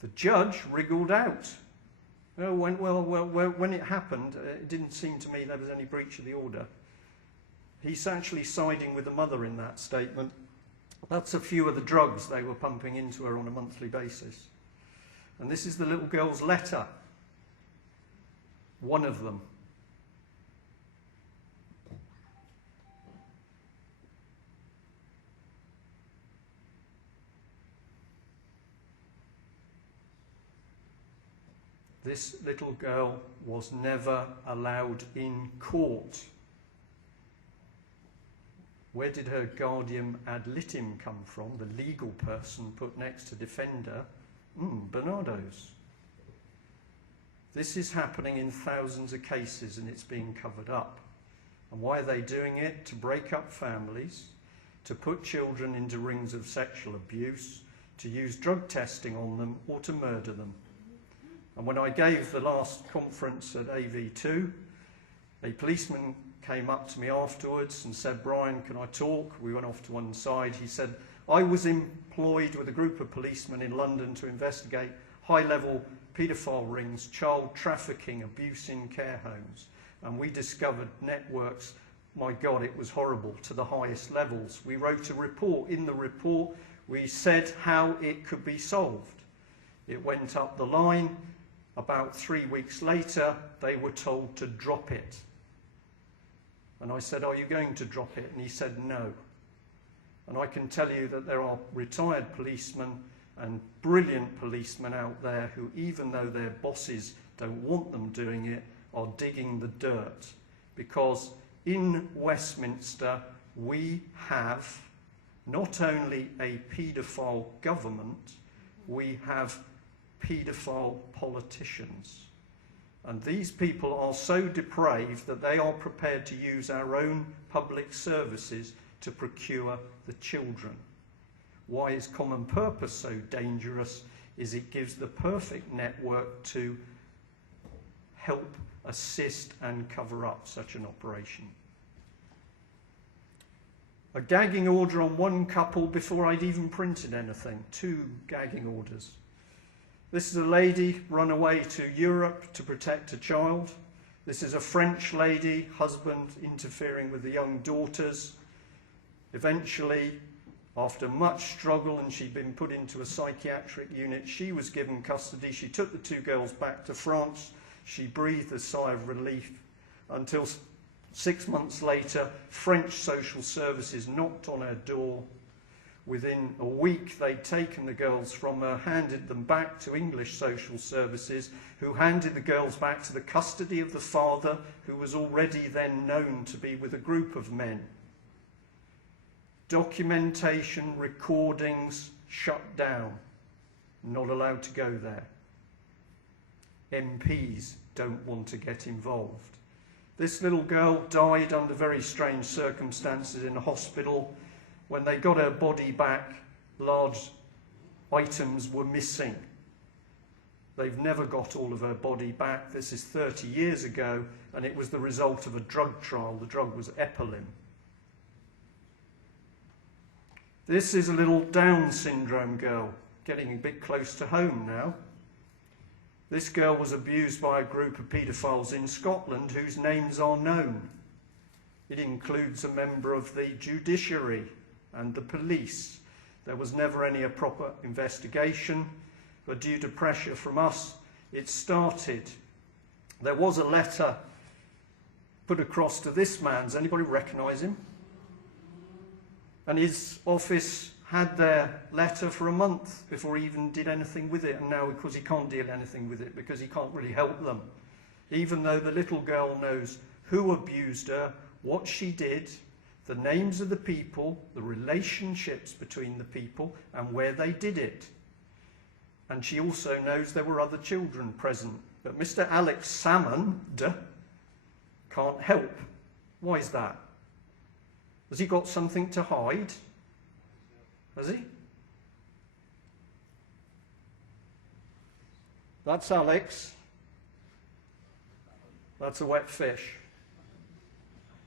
The judge wriggled out. When it happened, it didn't seem to me there was any breach of the order. He's actually siding with the mother in that statement. That's a few of the drugs they were pumping into her on a monthly basis. And this is the little girl's letter. One of them. This little girl was never allowed in court. Where did her guardian ad litem come from? The legal person put next to defender? Bernardo's. This is happening in thousands of cases and it's being covered up. And why are they doing it? To break up families, to put children into rings of sexual abuse, to use drug testing on them, or to murder them. And when I gave the last conference at AV2, a policeman came up to me afterwards and said, "Brian, can I talk?" We went off to one side. He said, "I was employed with a group of policemen in London to investigate high-level paedophile rings, child trafficking, abuse in care homes. And we discovered networks, my God, it was horrible, to the highest levels. We wrote a report. In the report, we said how it could be solved. It went up the line. About 3 weeks later, they were told to drop it. And I said, "Are you going to drop it?" And he said, "No." And I can tell you that there are retired policemen and brilliant policemen out there who, even though their bosses don't want them doing it, are digging the dirt. Because in Westminster, we have not only a paedophile government, we have paedophile politicians. And these people are so depraved that they are prepared to use our own public services to procure the children. Why is common purpose so dangerous? Is it gives the perfect network to help, assist and cover up such an operation. A gagging order on one couple before I'd even printed anything. 2 gagging orders. This is a lady run away to Europe to protect a child. This is a French lady, husband interfering with the young daughters. Eventually, after much struggle and she'd been put into a psychiatric unit, she was given custody. She took the 2 girls back to France. She breathed a sigh of relief until 6 months later, French social services knocked on her door. Within a week, they'd taken the girls from her, handed them back to English social services, who handed the girls back to the custody of the father, who was already then known to be with a group of men. Documentation, recordings, shut down. Not allowed to go there. MPs don't want to get involved. This little girl died under very strange circumstances in a hospital. When they got her body back, large items were missing. They've never got all of her body back. This is 30 years ago, and it was the result of a drug trial. The drug was Epilim. This is a little Down syndrome girl, getting a bit close to home now. This girl was abused by a group of paedophiles in Scotland whose names are known. It includes a member of the judiciary and the police. There was never any proper investigation, but due to pressure from us, it started. There was a letter put across to this man. Does anybody recognise him? And his office had their letter for a month before he even did anything with it. And now, because he can't deal anything with it, because he can't really help them. Even though the little girl knows who abused her, what she did, the names of the people, the relationships between the people, and where they did it. And she also knows there were other children present. But Mr. Alex Salmond can't help. Why is that? Has he got something to hide? Has he? That's Alex. That's a wet fish.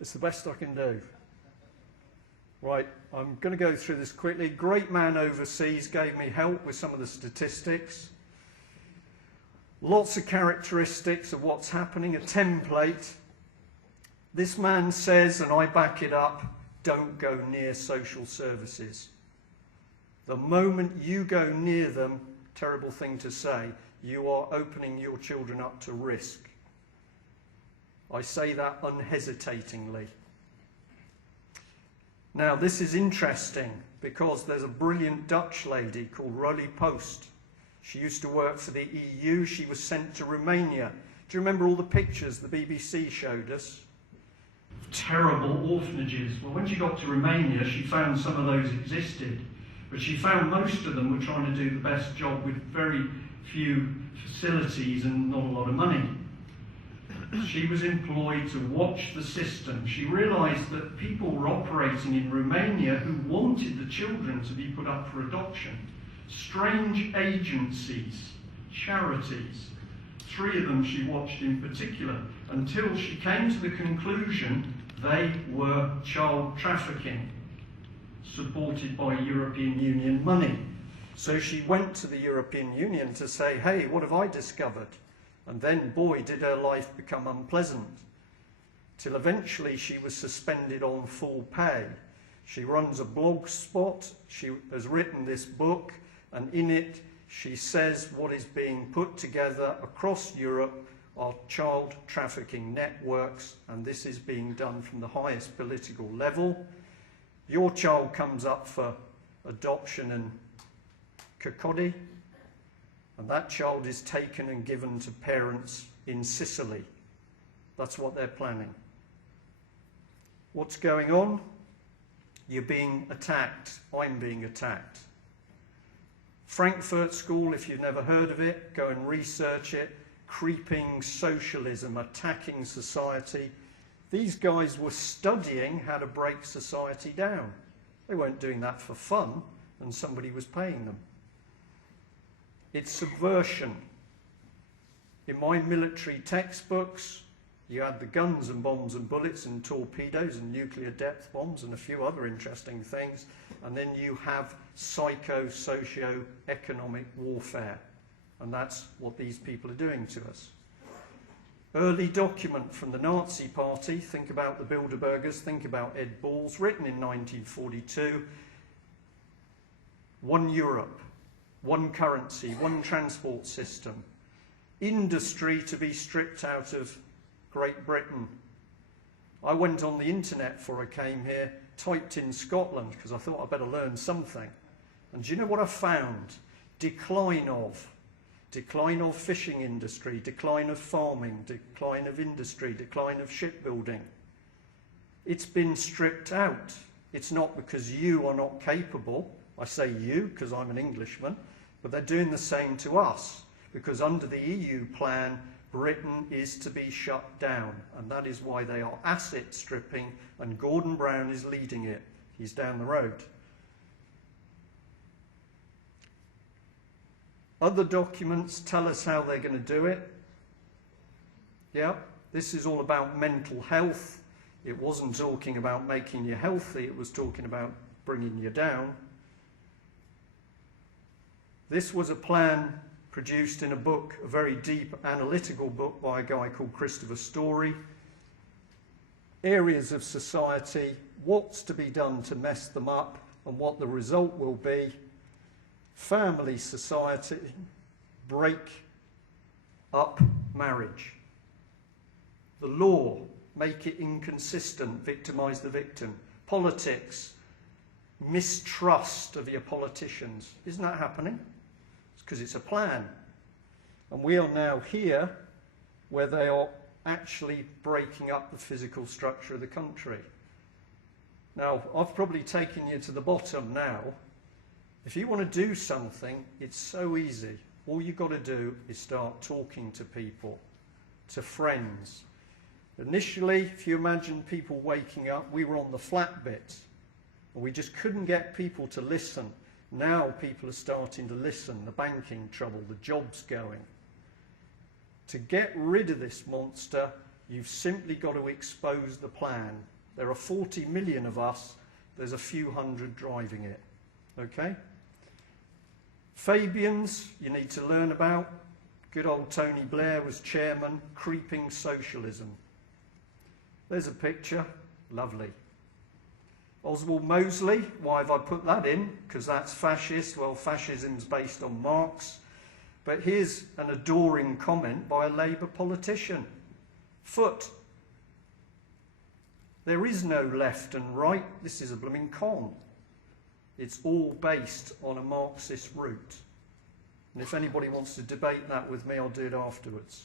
It's the best I can do. Right, I'm going to go through this quickly. Great man overseas gave me help with some of the statistics. Lots of characteristics of what's happening, a template. This man says, and I back it up, don't go near social services. The moment you go near them, terrible thing to say, you are opening your children up to risk. I say that unhesitatingly. Now, this is interesting because there's a brilliant Dutch lady called Rolie Post. She used to work for the EU. She was sent to Romania. Do you remember all the pictures the BBC showed us? Terrible orphanages. Well, when she got to Romania, she found some of those existed, but she found most of them were trying to do the best job with very few facilities and not a lot of money. She was employed to watch the system. She realised that people were operating in Romania who wanted the children to be put up for adoption. Strange agencies, charities. 3 of them she watched in particular, until she came to the conclusion they were child trafficking, supported by European Union money. So she went to the European Union to say, hey, what have I discovered? And then, boy, did her life become unpleasant, till eventually she was suspended on full pay. She runs a blog spot, she has written this book, and in it she says what is being put together across Europe are child trafficking networks, and this is being done from the highest political level. Your child comes up for adoption in Kirkcaldy, and that child is taken and given to parents in Sicily. That's what they're planning. What's going on? You're being attacked. I'm being attacked. Frankfurt School, if you've never heard of it, go and research it. Creeping socialism, attacking society. These guys were studying how to break society down. They weren't doing that for fun, and somebody was paying them. It's subversion. In my military textbooks, you had the guns and bombs and bullets and torpedoes and nuclear depth bombs and a few other interesting things, and then you have socio-economic warfare, and that's what these people are doing to us. Early document from the Nazi Party, think about the Bilderbergers, think about Ed Balls, written in 1942, one Europe. One currency, one transport system. Industry to be stripped out of Great Britain. I went on the internet before I came here, typed in Scotland, because I thought I'd better learn something. And do you know what I found? Decline of fishing industry, decline of farming, decline of industry, decline of shipbuilding. It's been stripped out. It's not because you are not capable. I say you because I'm an Englishman. But they're doing the same to us, because under the EU plan, Britain is to be shut down, and that is why they are asset stripping, and Gordon Brown is leading it. He's down the road. Other documents tell us how they're going to do it. Yeah, this is all about mental health. It wasn't talking about making you healthy, it was talking about bringing you down. This was a plan produced in a book, a very deep analytical book by a guy called Christopher Story. Areas of society, what's to be done to mess them up and what the result will be. Family, society, break up marriage. The law, make it inconsistent, victimise the victim. Politics, mistrust of your politicians. Isn't that happening? Because it's a plan. And we are now here where they are actually breaking up the physical structure of the country. Now, I've probably taken you to the bottom now. If you want to do something, it's so easy. All you've got to do is start talking to people, to friends. Initially, if you imagine people waking up, we were on the flat bit, and we just couldn't get people to listen. Now people are starting to listen, the banking trouble, the jobs going. To get rid of this monster, you've simply got to expose the plan. There are 40 million of us, there's a few hundred driving it. Okay? Fabians, you need to learn about. Good old Tony Blair was chairman, creeping socialism. There's a picture, lovely. Oswald Mosley, why have I put that in? Because that's fascist. Well, fascism's based on Marx. But here's an adoring comment by a Labour politician. Foot. There is no left and right. This is a blooming con. It's all based on a Marxist route. And if anybody wants to debate that with me, I'll do it afterwards.